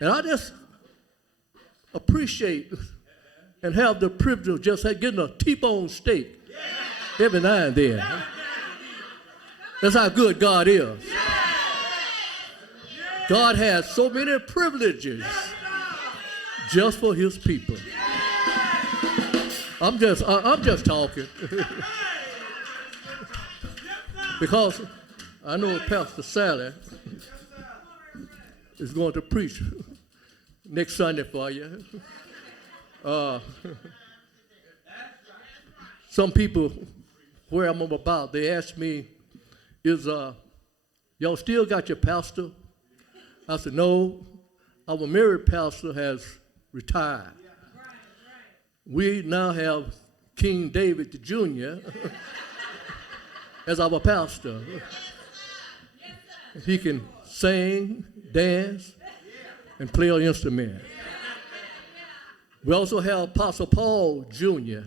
And I just appreciate and have the privilege of just getting a T-bone steak every now and then. That's how good God is. God has so many privileges just for his people. I'm just talking. Because I know Pastor Sally is going to preach next Sunday for you. Some people, where I'm about, they ask me, is y'all still got your pastor? I said, no, our married pastor has retired. We now have King David Jr. as our pastor. He can sing, dance, and play an instrument. We also have Apostle Paul Jr.,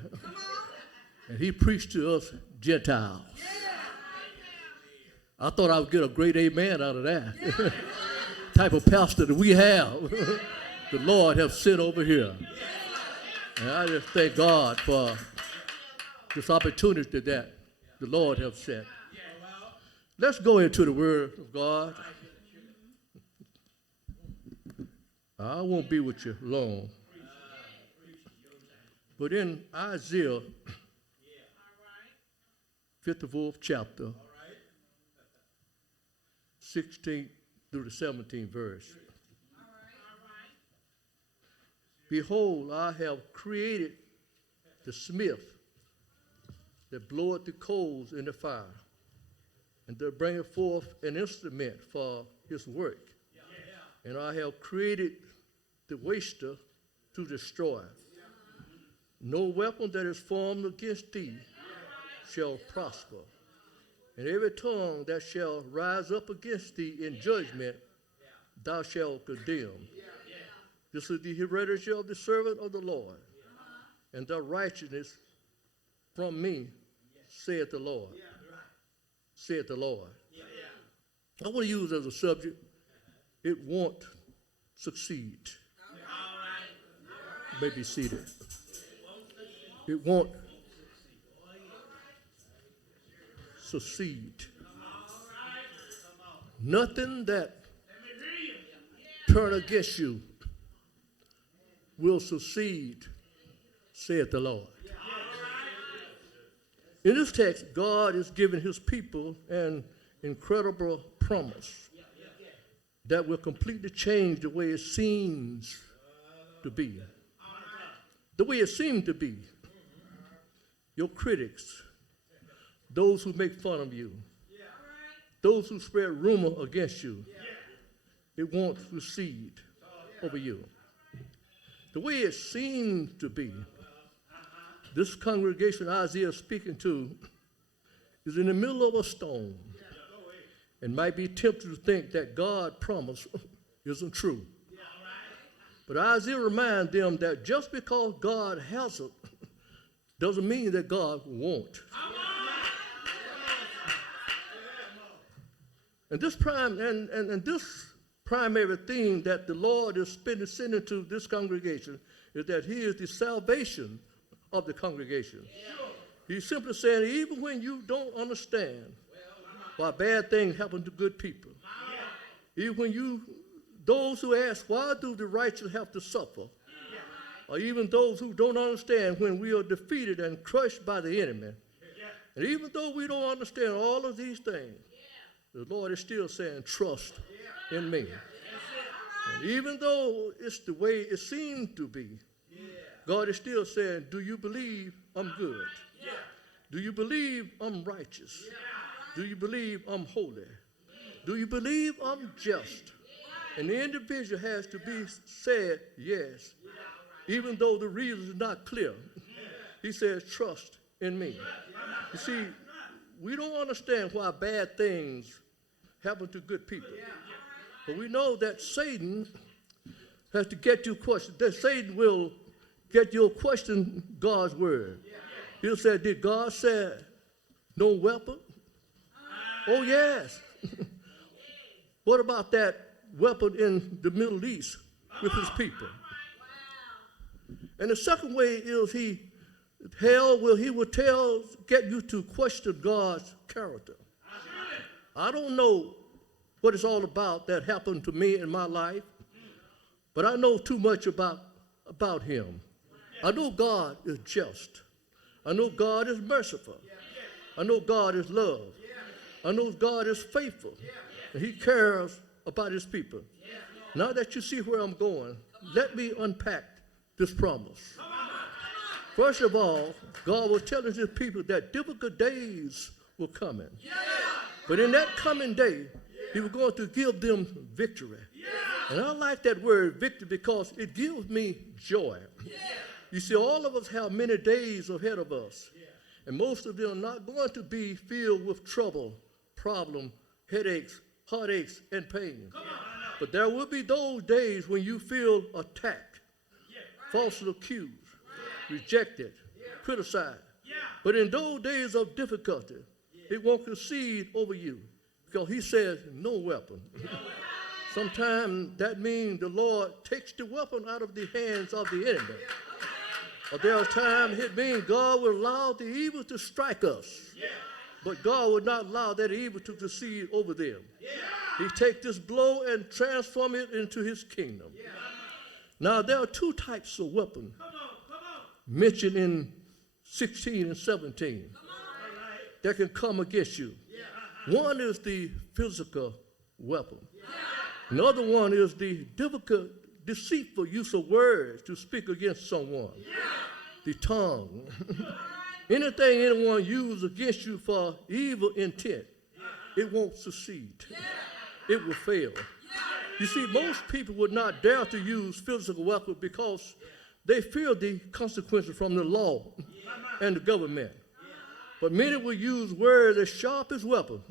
and he preached to us Gentiles. I thought I would get a great amen out of that. Type of pastor that we have, the Lord has sent over here. And I just thank God for this opportunity that the Lord has sent. Let's go into the Word of God. I won't be with you long. But in Isaiah, 54th chapter, 16th through the 17th verse. Behold, I have created the smith that bloweth the coals in the fire, and that bringeth forth an instrument for his work. And I have created the waster to destroy. No weapon that is formed against thee shall prosper. And every tongue that shall rise up against thee in judgment, thou shalt condemn. This is the heritage of the servant of the Lord, and the righteousness from me, saith the Lord. Saith the Lord. I want to use as a subject, it won't succeed. You may be seated. It won't succeed. Nothing that turn against you will succeed, saith the Lord. In this text, God is giving his people an incredible promise that will completely change the way it seems to be. The way it seemed to be. Your critics, those who make fun of you, those who spread rumor against you, it won't succeed over you. The way it seemed to be, this congregation Isaiah is speaking to is in the middle of a storm and might be tempted to think that God's promise isn't true. But Isaiah reminds them that just because God hasn't doesn't mean that God won't. And this primary theme that the Lord is sending to this congregation is that he is the salvation of the congregation. He's simply saying, even when you don't understand why bad things happen to good people, even when those who ask, why do the righteous have to suffer? Or even those who don't understand when we are defeated and crushed by the enemy. And even though we don't understand all of these things, the Lord is still saying, trust in me. And even though it's the way it seems to be, God is still saying, do you believe I'm good? Do you believe I'm righteous? Do you believe I'm holy? Do you believe I'm just? And the individual has to be said, yes, even though the reason is not clear. He says, trust in me. You see, we don't understand why bad things happen to good people. But we know that Satan has to get you questioned. That Satan will get you to question God's word. He'll say, did God say no weapon? Oh, yes. What about that weapon in the Middle East with his people. And the second way is he will get you to question God's character. I don't know what it's all about that happened to me in my life, but I know too much about him. I know God is just. I know God is merciful. I know God is love. I know God is faithful. And he cares about his people. Now that you see where I'm going, let me unpack this promise. First of all, God was telling his people that difficult days were coming. But in that coming day, he was going to give them victory. And I like that word victory because it gives me joy. You see, all of us have many days ahead of us. And most of them are not going to be filled with trouble, problem, headaches, heartaches, and pain. But there will be those days when you feel attacked, falsely accused, rejected, criticized. But in those days of difficulty, it won't succeed over you because he says, no weapon. Sometimes that means the Lord takes the weapon out of the hands of the enemy. Or there's times it means God will allow the evil to strike us. But God will not allow that evil to succeed over them. He takes this blow and transform it into his kingdom. Now, there are two types of weapons mentioned in 16 and 17 that can come against you. One is the physical weapon. Another one is the difficult, deceitful use of words to speak against someone. The tongue. Anything anyone uses against you for evil intent, it won't succeed. It will fail. You see, most people would not dare to use physical weapons because they fear the consequences from the law and the government. But many will use words as sharp as weapons.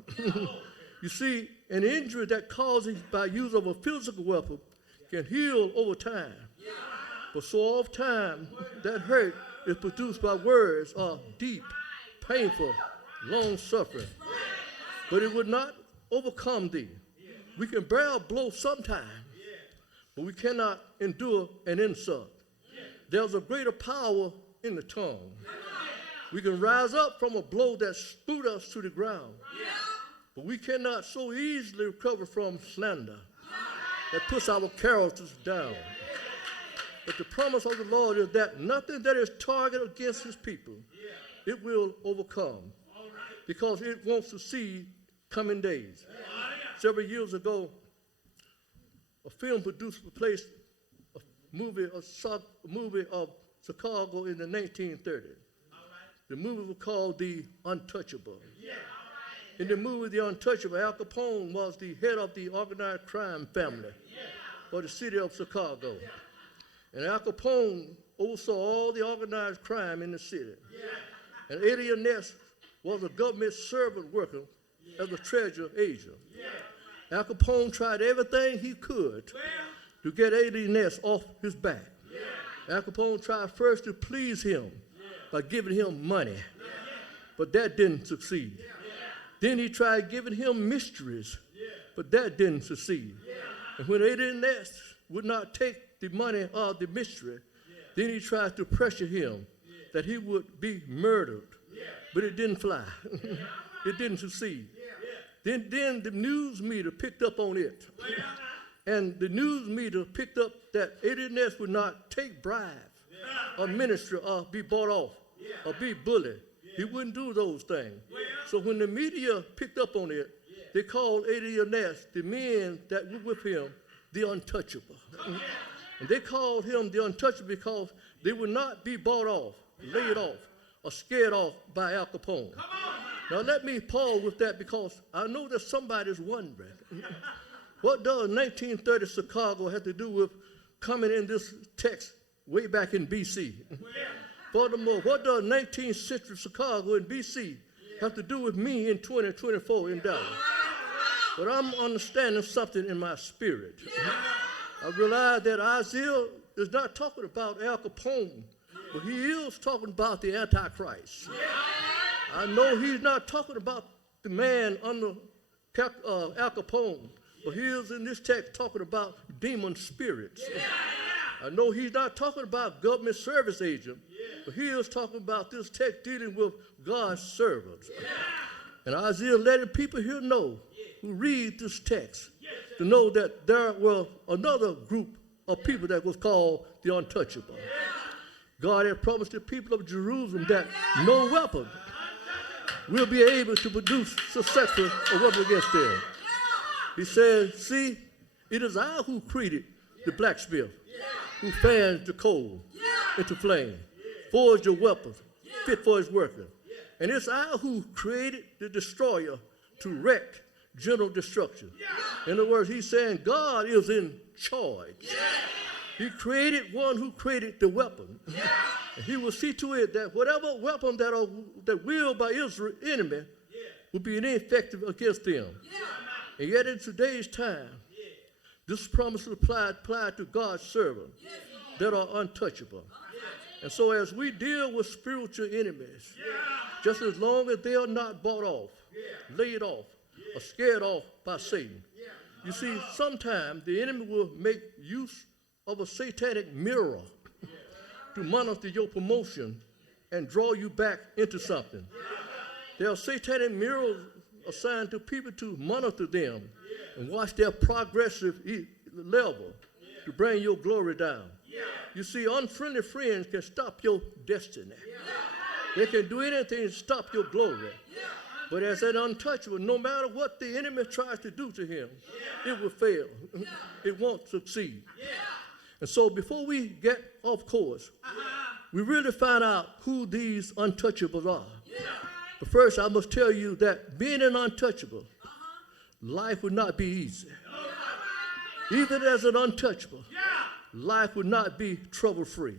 You see, an injury that causes by use of a physical weapon can heal over time. But so often that hurt is produced by words are deep, painful, long-suffering. But it would not overcome thee. We can bear a blow sometime, but we cannot endure an insult. There's a greater power in the tongue. We can rise up from a blow that spewed us to the ground, but we cannot so easily recover from slander that puts our characters down. But the promise of the Lord is that nothing that is targeted against his people, it will overcome because it won't succeed coming days. Several years ago, a film producer replaced a movie of Chicago in the 1930s. The movie was called The Untouchable. In the movie The Untouchable, Al Capone was the head of the organized crime family for the city of Chicago. And Al Capone oversaw all the organized crime in the city. And Eddie Ness was a government servant working as a treasury agent. Al Capone tried everything he could to get Eddie Ness off his back. Al Capone tried first to please him by giving him money, but that didn't succeed. Then he tried giving him mysteries, but that didn't succeed. And when Eddie Ness would not take the money or the mystery, then he tried to pressure him that he would be murdered, but it didn't fly. It didn't succeed. Then the news media picked up on it. And the news media picked up that Eddie Ness would not take bribes or ministry or be bought off or be bullied. He wouldn't do those things. So when the media picked up on it, they called Eddie Ness, the men that were with him, the untouchable. And they called him the untouchable because they would not be bought off, laid off, or scared off by Al Capone. Now let me pause with that because I know that somebody's wondering, what does 1930 Chicago have to do with coming in this text way back in B.C.? Furthermore, what does 19th century Chicago in B.C. have to do with me in 2024 in Dallas? But I'm understanding something in my spirit. I realize that Isaiah is not talking about Al Capone, but he is talking about the Antichrist. I know he's not talking about the man under Al Capone, But he is in this text talking about demon spirits. I know he's not talking about government service agent, but he is talking about this text dealing with God's servants. And Isaiah letting people here know who read this text to know that there was another group of people that was called the untouchable. God had promised the people of Jerusalem that no weapon will be able to produce successful weapon against them. He said, see, it is I who created the blacksmith, who fans the coal into flame, forged the weapons fit for his working. And it's I who created the destroyer to wreak general destruction. In other words, he's saying God is in charge. He created one who created the weapon. And he will see to it that whatever weapon that wielded by Israel's enemy will be ineffective against them. And yet in today's time, this promise is applied to God's servants that are untouchable. And so as we deal with spiritual enemies, just as long as they are not bought off, laid off, or scared off by Satan, you see, sometimes the enemy will make use of a satanic mirror to monitor your promotion and draw you back into something. There are satanic mirrors assigned to people to monitor them and watch their progressive level to bring your glory down. You see, unfriendly friends can stop your destiny. They can do anything to stop your glory. But as an untouchable, no matter what the enemy tries to do to him, it will fail. It won't succeed. And so before we get off course, we really find out who these untouchables are. But first, I must tell you that being an untouchable, life would not be easy. Even as an untouchable, life would not be trouble-free.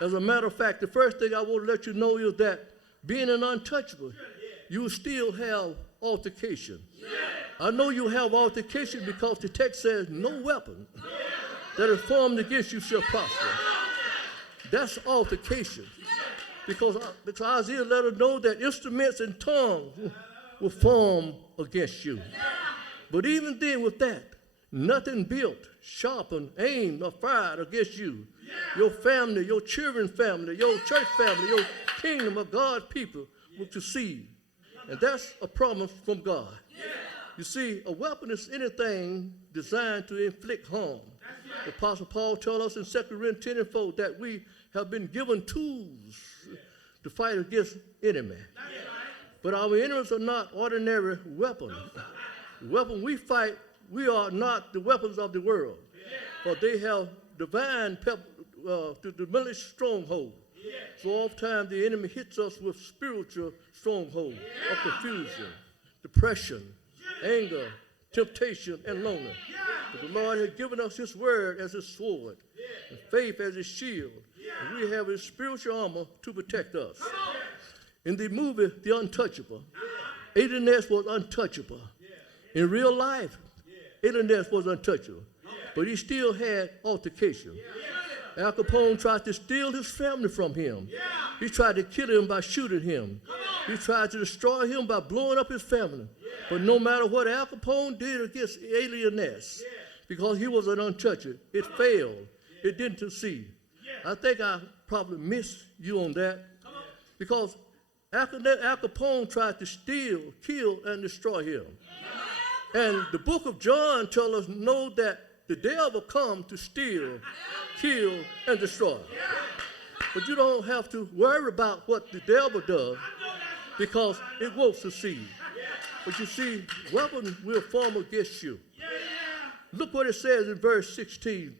As a matter of fact, the first thing I want to let you know is that being an untouchable, you will still have altercation. I know you have altercation because the text says no weapon that is formed against you shall prosper. That's altercation. Because Isaiah let us know that instruments and tongues will form against you. But even then with that, nothing built, sharpened, aimed, or fired against you, your family, your children's family, your church family, your kingdom of God's people will succeed. And that's a promise from God. You see, a weapon is anything designed to inflict harm. The Apostle Paul told us in 2 Corinthians 10:4 that we have been given tools to fight against enemy. But our enemies are not ordinary weapons. The weapon we fight, we are not the weapons of the world, but they have divine to demolish stronghold. So oftentimes the enemy hits us with spiritual stronghold of confusion, depression, anger, temptation, and loneliness. But the Lord has given us his word as his sword, and faith as his shield, and we have his spiritual armor to protect us. In the movie, The Untouchable, Adrian was untouchable. In real life, Adrian was untouchable, but he still had altercation. Al Capone tried to steal his family from him. He tried to kill him by shooting him. He tried to destroy him by blowing up his family. But no matter what Al Capone did against alienness, because he was an untouchable, it failed. It didn't succeed. I think I probably missed you on that, because Al Capone tried to steal, kill, and destroy him. And the book of John tells us, know that the devil comes to steal, kill, and destroy. But you don't have to worry about what the devil does, because it won't succeed. But you see, weapons will form against you. Look what it says in verse 16.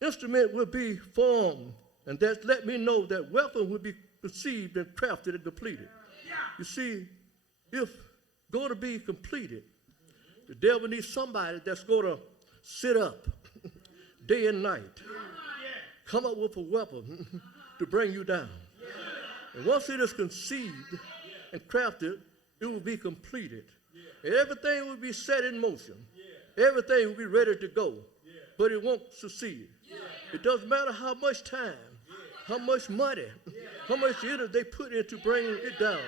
Instrument will be formed, and that let me know that weapon will be conceived and crafted and completed. You see, if going to be completed, the devil needs somebody that's going to sit up day and night, come up with a weapon to bring you down. And once it is conceived and crafted, it will be completed. And everything will be set in motion. Everything will be ready to go, but it won't succeed. It doesn't matter how much time, how much money, how much energy they put into bringing it down.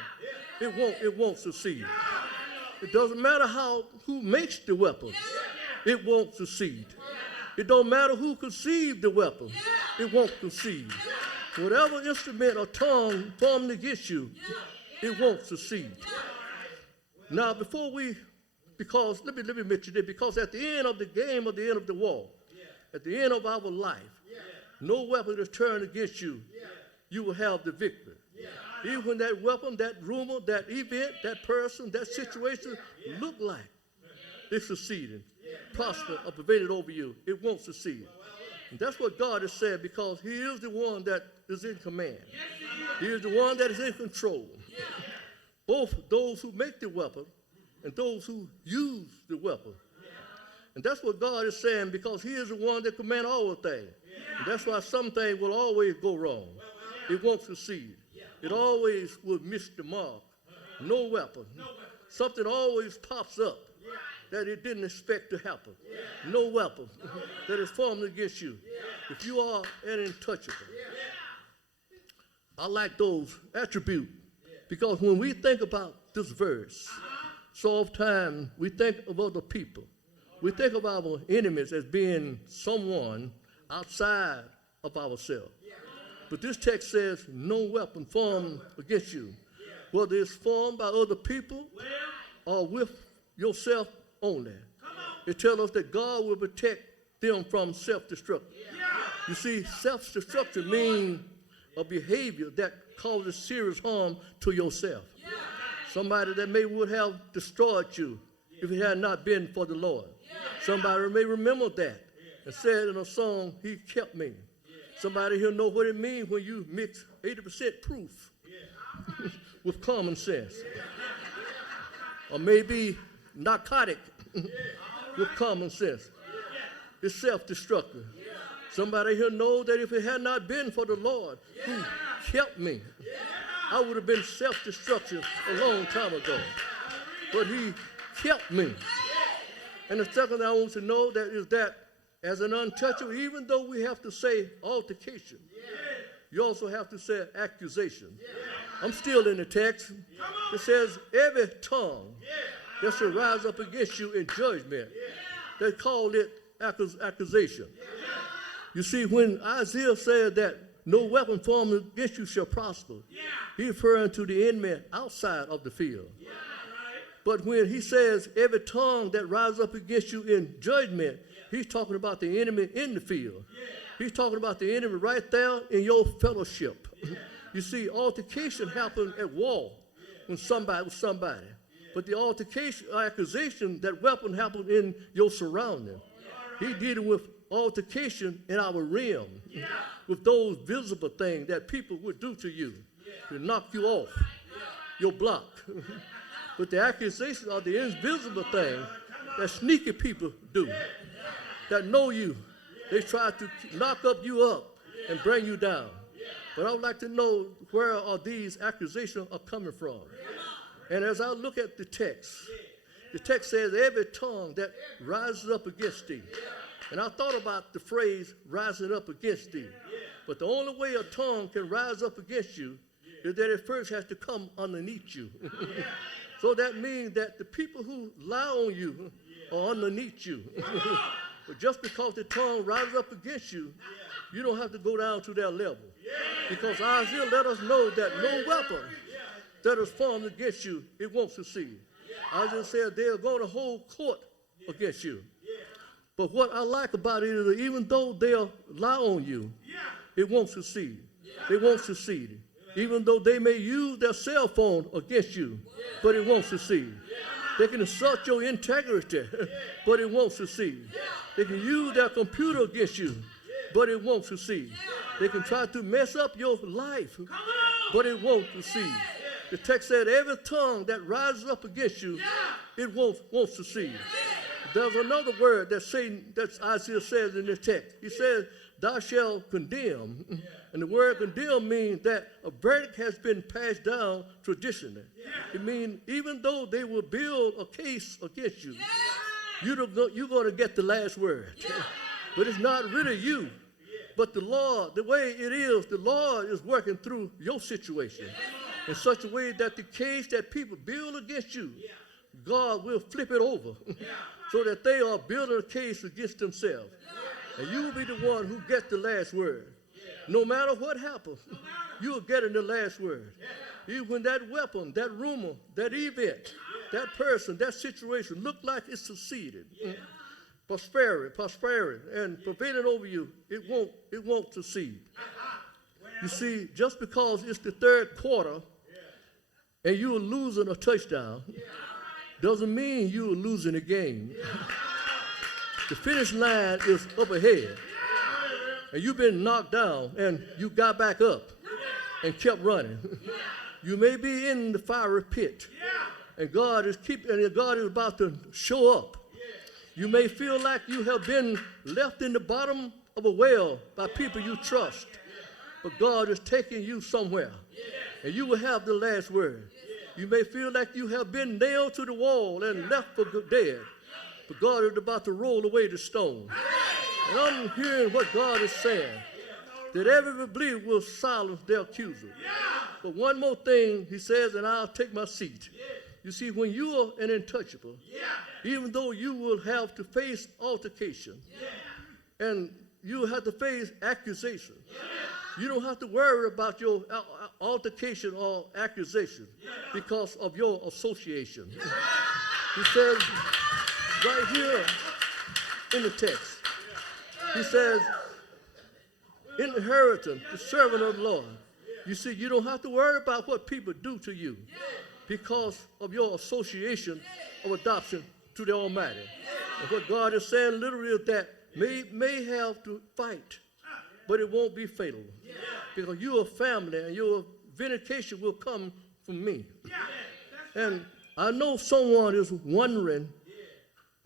It won't succeed. It doesn't matter who makes the weapon. It won't succeed. It don't matter who conceived the weapon. It won't succeed. Whatever instrument or tongue formed against you, it won't succeed. Now, because let me mention this, because at the end of the game, at the end of the war, at the end of our life, no weapon is turned against you, you will have the victory. Even when that weapon, that rumor, that event, that person, that situation look like it's succeeding, prosper or pervaded over you, it won't succeed. And that's what God has said, because he is the one that is in command. He is the one that is in control. Both those who make the weapon and those who use the weapon. And that's what God is saying, because he is the one that commands all things. And that's why some things will always go wrong. It won't succeed. It always will miss the mark. No weapon. Something always pops up that it didn't expect to happen. No weapon that is formed against you. If you are an untouchable. I like those attributes, because when we think about this verse, so often we think of other people. We think of our enemies as being someone outside of ourselves. But this text says, no weapon formed against you, whether it's formed by other people or with yourself only. It tells us that God will protect them from self-destruction. You see, self-destruction means a behavior that causes serious harm to yourself. Somebody that would have destroyed you if it had not been for the Lord. Somebody may remember that and said in a song, he kept me. Somebody here know what it means when you mix 80% proof with common sense. Or maybe narcotic with common sense. It's self-destructive. Somebody here know that if it had not been for the Lord who kept me, I would have been self-destructive a long time ago. But he kept me. And the second thing I want to know that is that as an untouchable, even though we have to say altercation, you also have to say accusation. I'm still in the text. It says, every tongue that shall rise up against you in judgment, they call it accusation. You see, when Isaiah said that no weapon formed against you shall prosper, he's referring to the enemy outside of the field. But when he says every tongue that rises up against you in judgment, he's talking about the enemy in the field. He's talking about the enemy right there in your fellowship. You see, altercation happened at war when somebody was somebody. But the altercation, accusation, that weapon happened in your surrounding. He did it with altercation in our realm, with those visible things that people would do to you to knock you off your block. But the accusations are the invisible thing that sneaky people do, that know you. They try to knock you up and bring you down. But I would like to know, where are these accusations are coming from? And as I look at the text says every tongue that rises up against thee. And I thought about the phrase rising up against thee. But the only way a tongue can rise up against you is that it first has to come underneath you. So that means that the people who lie on you are underneath you. But just because the tongue rises up against you, you don't have to go down to their level. Because Isaiah let us know that no weapon that is formed against you, it won't succeed. Isaiah said they are going to hold court against you. But what I like about it is that even though they'll lie on you, it won't succeed. They won't succeed. Even though they may use their cell phone against you, but it won't succeed. They can insult your integrity, but it won't succeed. They can use their computer against you, but it won't succeed. They can try to mess up your life, but it won't succeed. The text said every tongue that rises up against you, it won't succeed. There's another word that Isaiah says in this text. He says, thou shalt condemn. And the word condemn means that a verdict has been passed down traditionally. It means even though they will build a case against you, you're going to get the last word. But it's not really you, but the Lord. The way it is, the Lord is working through your situation in such a way that the case that people build against you, God will flip it over so that they are building a case against themselves. And you will be the one who gets the last word. No matter what happens, you are getting the last word. Even when that weapon, that rumor, that event, that person, that situation look like it succeeded. Prosperity, and prevailing over you, it won't succeed. You see, just because it's the third quarter and you are losing a touchdown, doesn't mean you are losing a game. The finish line is up ahead, and you've been knocked down, and you got back up and kept running. You may be in the fiery pit, and God is about to show up. You may feel like you have been left in the bottom of a well by people you trust, but God is taking you somewhere, and you will have the last word. You may feel like you have been nailed to the wall and left for dead, but God is about to roll away the stone. And I'm hearing what God is saying, that every believer will silence their accuser. But one more thing, he says, and I'll take my seat. You see, when you are an untouchable, even though you will have to face altercation, and you will have to face accusation, you don't have to worry about your altercation or accusation because of your association. He says, right here in the text, he says, inheritance, the servant of the Lord. You see, you don't have to worry about what people do to you because of your association of adoption to the Almighty. And what God is saying literally is that may have to fight, but it won't be fatal. Because you're a family and your vindication will come from me. And I know someone is wondering,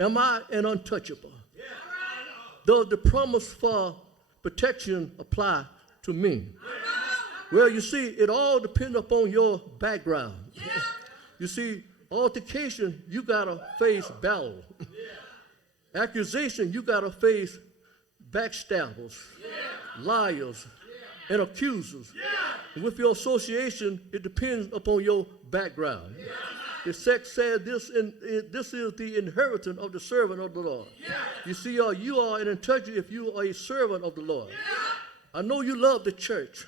am I an untouchable? Does the promise for protection apply to me? Well, you see, it all depends upon your background. You see, altercation, you got to face battle. Accusation, you got to face backstabbers, liars, and accusers. And with your association, it depends upon your background. The text said this is the inheritance of the servant of the Lord. You see, you are an untouchable if you are a servant of the Lord. I know you love the church,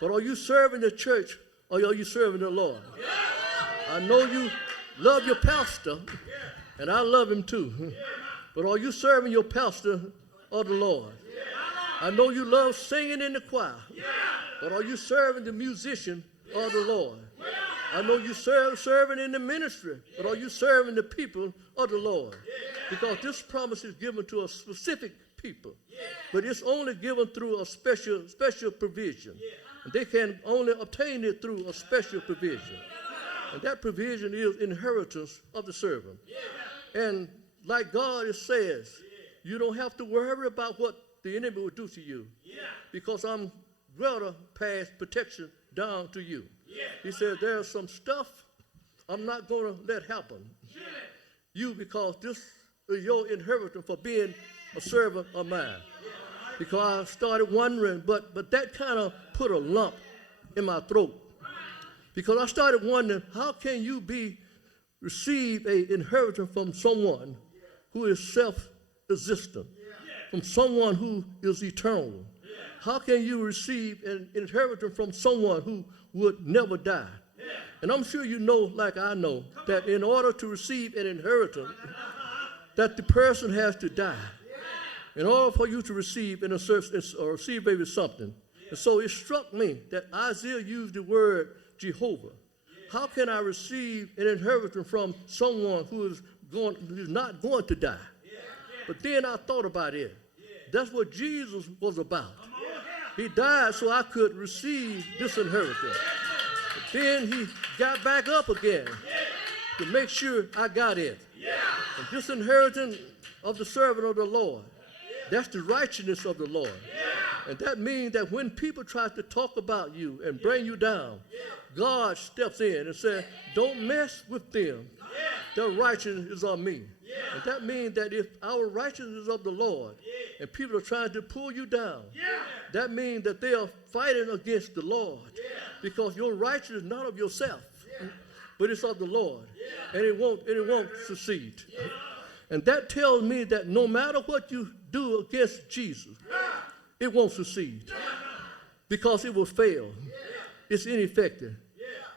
but are you serving the church or are you serving the Lord? I know you love your pastor, and I love him too. But are you serving your pastor or the Lord? I know you love singing in the choir, but are you serving the musician or the Lord? I know you serving in the ministry, but are you serving the people of the Lord? Because this promise is given to a specific people, but it's only given through a special provision. And they can only obtain it through a special provision. And that provision is inheritance of the servant. And like God says, you don't have to worry about what the enemy will do to you, because I'm greater past protection down to you. He said, there's some stuff I'm not going to let happen. You, because this is your inheritance for being a servant of mine. Because I started wondering, but that kind of put a lump in my throat. Because I started wondering, how can you receive an inheritance from someone who is self-existent, from someone who is eternal? How can you receive an inheritance from someone who would never die? And I'm sure you know, like I know, that in order to receive an inheritance, that the person has to die in order for you to receive or receive maybe something. And so it struck me that Isaiah used the word Jehovah. How can I receive an inheritance from someone who is not going to die? But then I thought about it. That's what Jesus was about. He died so I could receive this inheritance. But then he got back up again to make sure I got it. And this inheritance of the servant of the Lord, that's the righteousness of the Lord. And that means that when people try to talk about you and bring you down, God steps in and says, don't mess with them. Their righteousness is on me. And that means that if our righteousness is of the Lord and people are trying to pull you down, that means that they are fighting against the Lord, because your righteousness is not of yourself, but it's of the Lord, and it won't succeed. And that tells me that no matter what you do against Jesus, it won't succeed because it will fail. It's ineffective.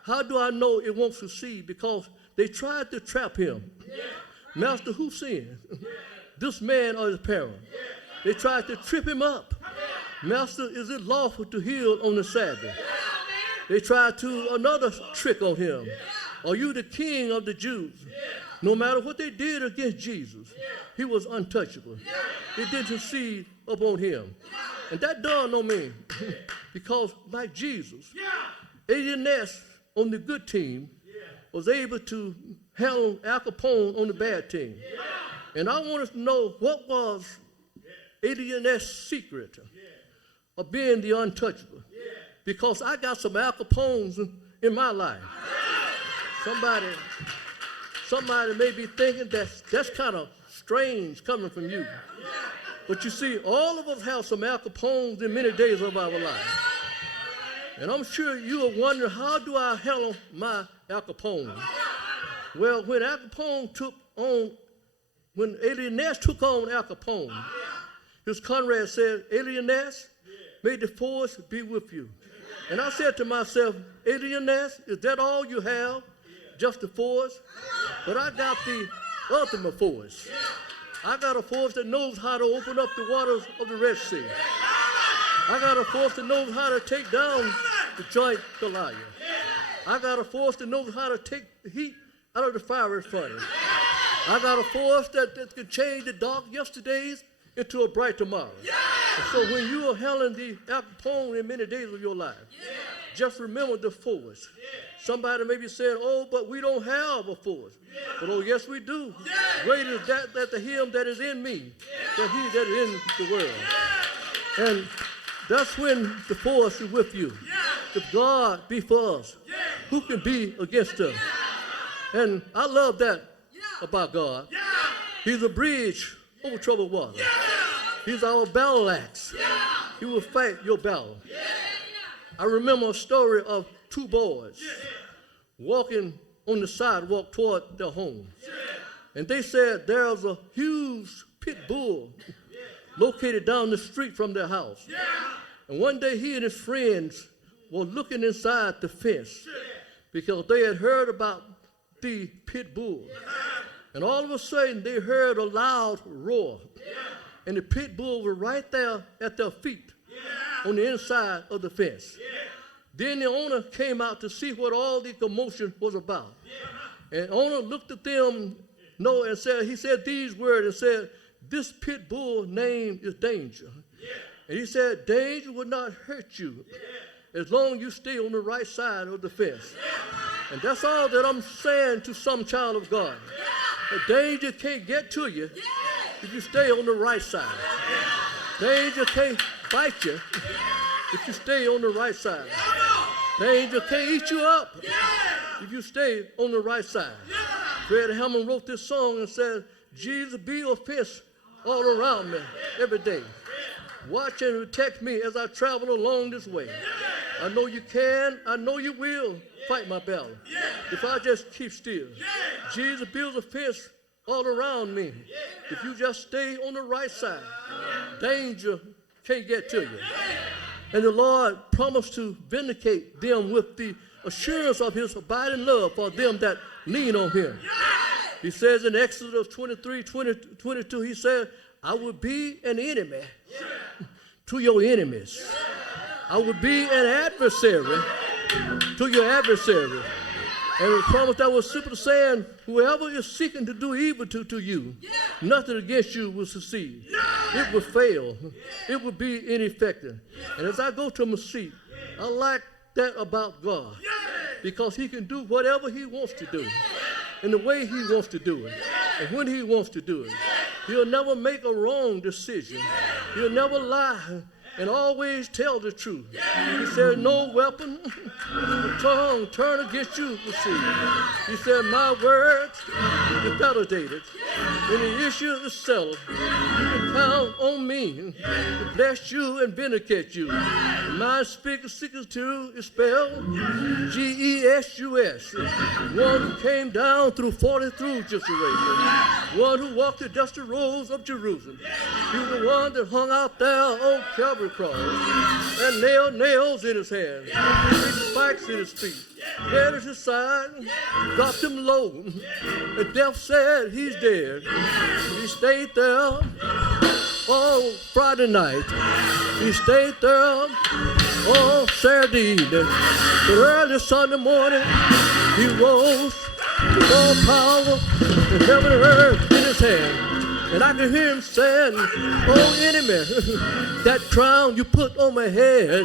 How do I know it won't succeed? Because they tried to trap him. Master, who sinned? This man or his parent? They tried to trip him up. Master, is it lawful to heal on the Sabbath? They tried to another trick on him. Are you the king of the Jews? No matter what they did against Jesus, he was untouchable. It didn't succeed upon him. And that dawned on me because like Jesus, Ness on the good team was able to handle Al Capone on the bad team. And I want us to know what was Ness' secret of being the untouchable. Because I got some Al Capones in my life. Somebody may be thinking that's kind of strange coming from you. But you see, all of us have some Al Capones in many days of our life. And I'm sure you are wondering, how do I handle my Al Capone? Well, when Ness took on Al Capone, his comrade said, Ness, may the force be with you. And I said to myself, Ness, is that all you have? Just the force? But I got the ultimate force. I got a force that knows how to open up the waters of the Red Sea. I got a force that knows how to take down the giant Goliath. I got a force that knows how to take the heat out of the fiery furnace. I got a force that can change the dark yesterdays into a bright tomorrow. And so when you are handling the Al Capone in many days of your life, just remember the force. Somebody may be saying, oh, but we don't have a force. But oh, yes, we do. Greater is that to him that is in me than he that is in the world. And that's when the force is with you. If God be for us, who can be against us? And I love that about God. He's a bridge over troubled water. He's our battle axe. He will fight your battle. I remember a story of two boys walking on the sidewalk toward their home. And they said there's a huge pit bull located down the street from their house. And one day he and his friends were looking inside the fence because they had heard about the pit bull. And all of a sudden they heard a loud roar. And the pit bull was right there at their feet on the inside of the fence. Then the owner came out to see what all the commotion was about. And the owner looked at them, and he said these words and said, this pit bull name is Danger. And he said, danger will not hurt you as long as you stay on the right side of the fence. And that's all that I'm saying to some child of God. That danger can't get to you if you stay on the right side. Danger can't bite you if you stay on the right side. Danger can't eat you up if you stay on the right side. Fred Hammond wrote this song and said, Jesus, be your fence all around me every day. Watch and protect me as I travel along this way. I know you can, I know you will fight my battle if I just keep still. Jesus builds a fence all around me. If you just stay on the right side, danger can't get to you. And the Lord promised to vindicate them with the assurance of his abiding love for them that lean on him. He says in Exodus 23:22, he said, I will be an enemy to your enemies. I will be an adversary to your adversary. And the promise that was simply saying, whoever is seeking to do evil to you, nothing against you will succeed. It will fail. It will be ineffective. And as I go to my seat, I like that about God, because he can do whatever he wants to do in the way he wants to do it and when he wants to do it. He'll never make a wrong decision. He'll never lie and always tell the truth. He said, no weapon, the tongue turn against you will see. He said, my words is validated, and the issue is settled. You can count on me to bless you and vindicate you. My speaker secret to is spelled Jesus. One who came down through 40 through generation. One who walked the dusty roads of Jerusalem. He was the one that hung out there on Calvary cross and nailed nails in his hands, spikes in his feet, nailed his side, dropped him low, and death said he's dead. He stayed there all Friday night. He stayed there all Saturday evening. But early Sunday morning, he rose with all power in heaven and earth in his hand. And I can hear him saying, oh enemy, that crown you put on my head,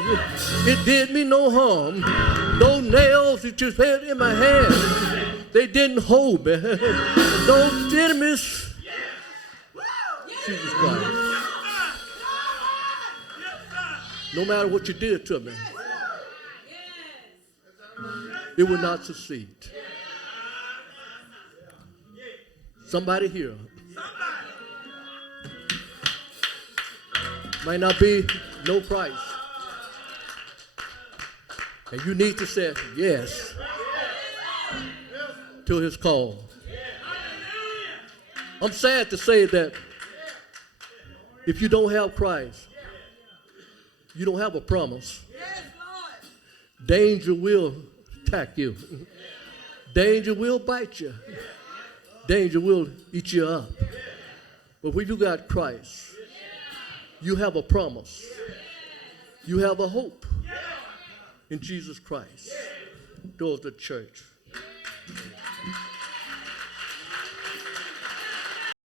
it did me no harm. Those nails that you had in my hand, they didn't hold me. Those enemies, Jesus Christ, no matter what you did to me, it will not succeed. Somebody here might not be no price. And you need to say yes to his call. I'm sad to say that if you don't have Christ, you don't have a promise. Danger will attack you. Danger will bite you. Danger will eat you up. But when you got Christ, you have a promise. You have a hope in Jesus Christ. Doors of the church.